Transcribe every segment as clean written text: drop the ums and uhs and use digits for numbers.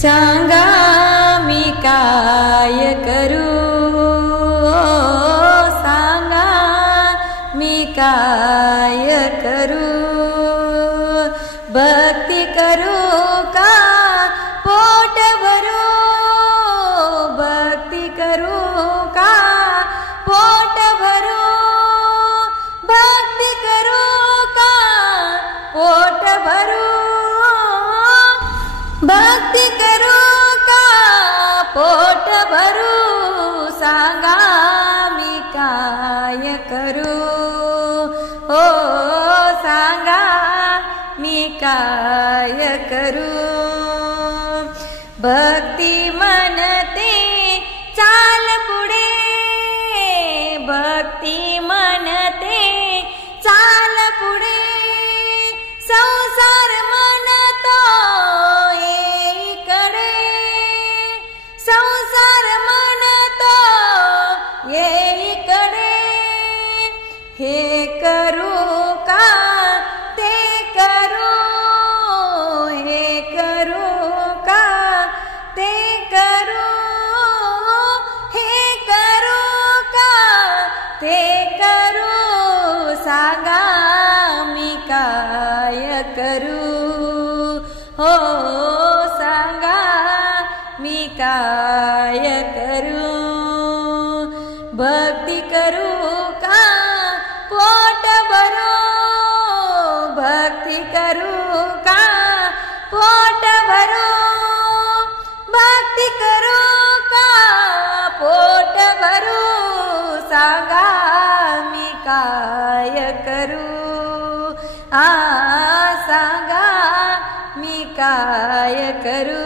सांगा मी काय करू, सांगा मी काय करू, भक्ती करू का पोट भरू, भक्ती करू का पोट भरू, भक्ती करू का पोट भरू, भक्ती करू का पोट भरू, सांगा मी काय करू, हो सांगा मी काय करू, भक्ती म्हणते चाल पुढे, भक्ती म्हणते चाल पुढे, संसार म्हणतो येईकडे, संसार म्हणतो येईकडे, हे करू का ते करू, हे करू का ते करू, हे करू का ते करू, सांगा मी काय करू, हो सांगा मी काय करू, भक्ती करू का पोट भरू, भक्ती करू का पोट भरू, भक्ती करू का पोट भरू, सांगा मी काय करू, सांगा मी काय करू,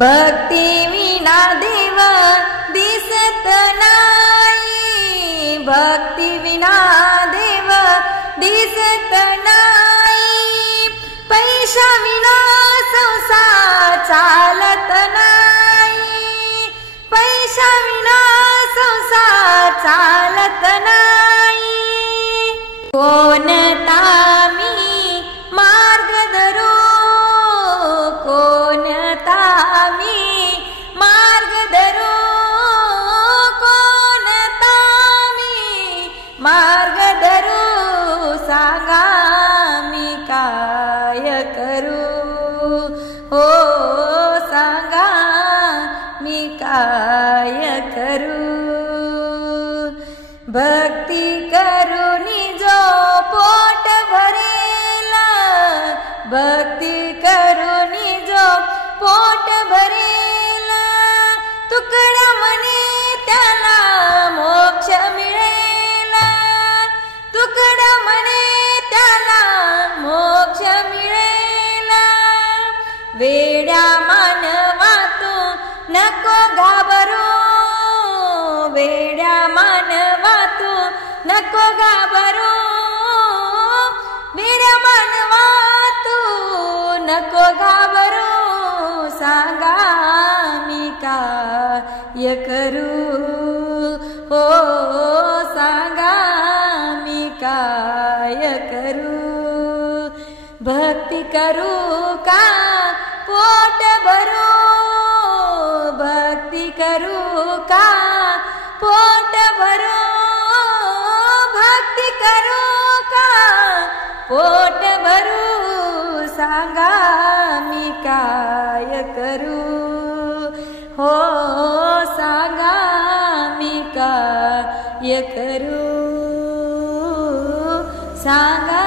भक्ती विना देव दिसत नाही, भक्ती विना देव दिसत नाही, पैसा विना संसार चालत नाही, पैसा विना संसार चालत नाही, कोणता मी मार्ग धरू, कोणता मी मार्ग धरू, कोणता मी मार्ग धरू, सांगा मी काय करू, हो सांगा मी काय करू, भक्ती करूनी जो पोट भरेल, भक्ती करूनी जो पोट भरेल, तुकडा म्हणे त्याला मोक्ष मिळेल, तुकडा म्हणे त्याला मोक्ष मिळेल, वेड्या मानवा तू नको घाबरू, वेड्या मानवा तू नको घाबरू, वेड्या मानवा तू नको घाबरू, सांगा मी काय करू, हो सांगा मी काय करू, भक्ती करू का पोट भरू, भक्ती करू का पोट भरू, भक्ती करू का पोट भरू, सांगा मी काय करू, हो सांगा मी काय करू, सांगा